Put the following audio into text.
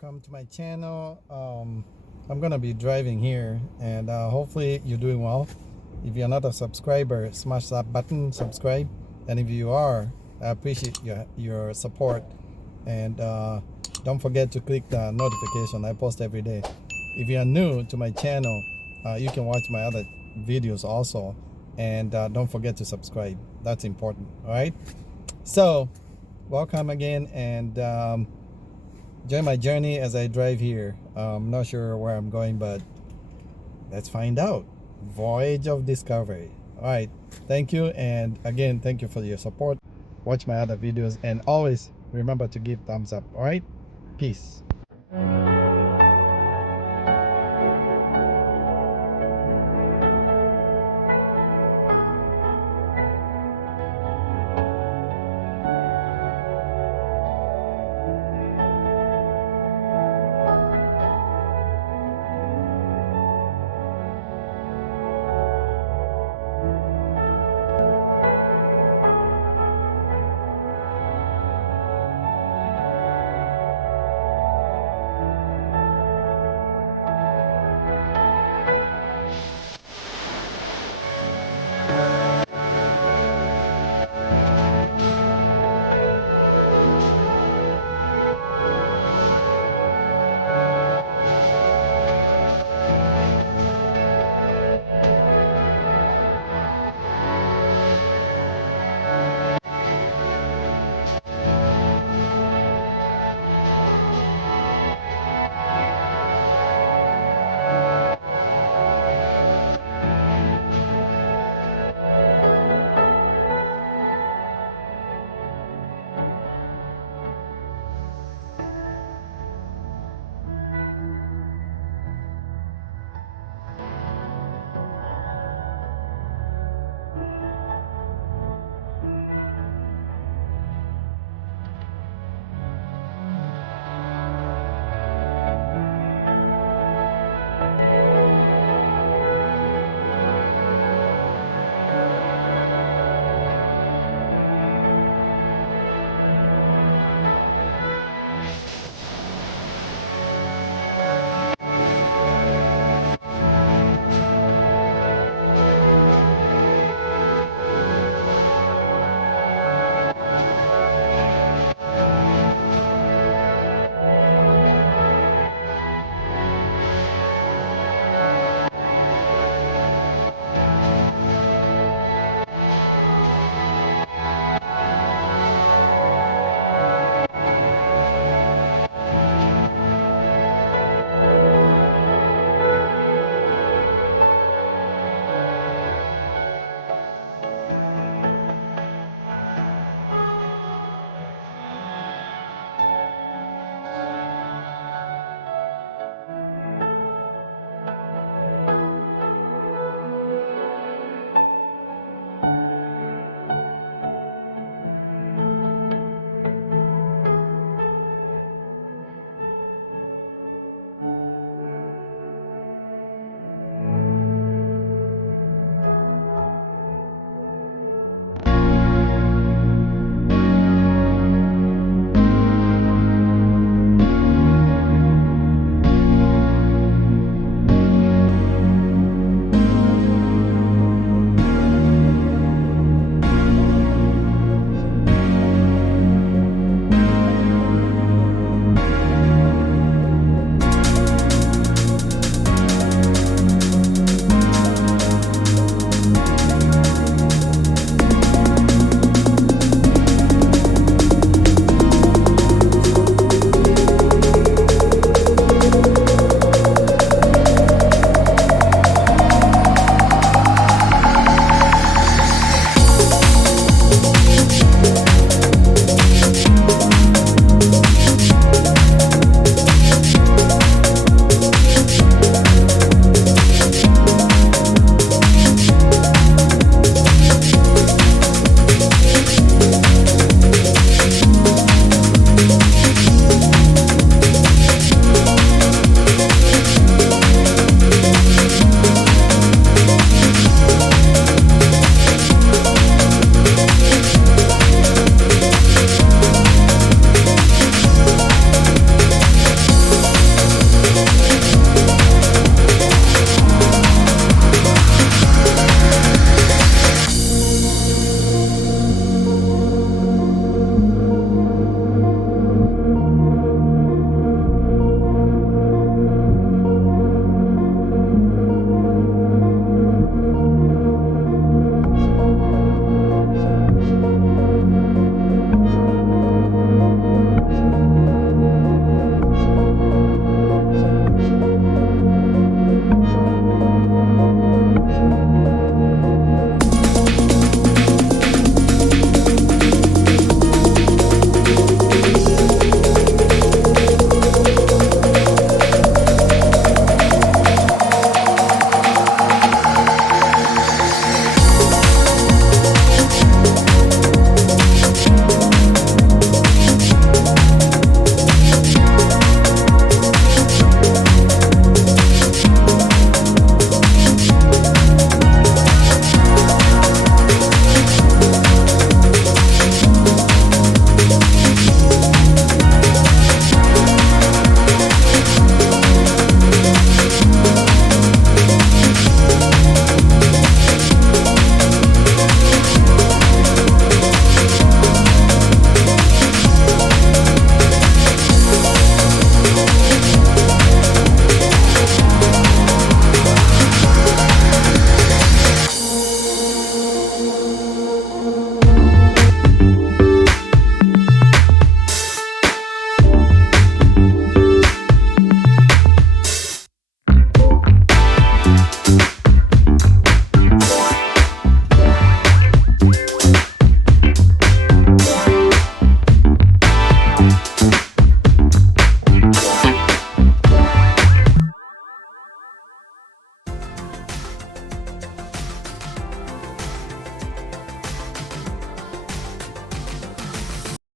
welcome to my channel. I'm gonna be driving here, and hopefully you're doing well. If you're not a subscriber, smash that button, subscribe, and if you are, I appreciate your support. And don't forget to click the notification. I post every day. If you are new to my channel, you can watch my other videos also, and don't forget to subscribe. That's important. All right, so welcome again, and join my journey as I drive here. I'm not sure where I'm going, but let's find out. Voyage of discovery. All right, thank you, and again, thank you for your support. Watch my other videos, and always remember to give thumbs up. All right, peace.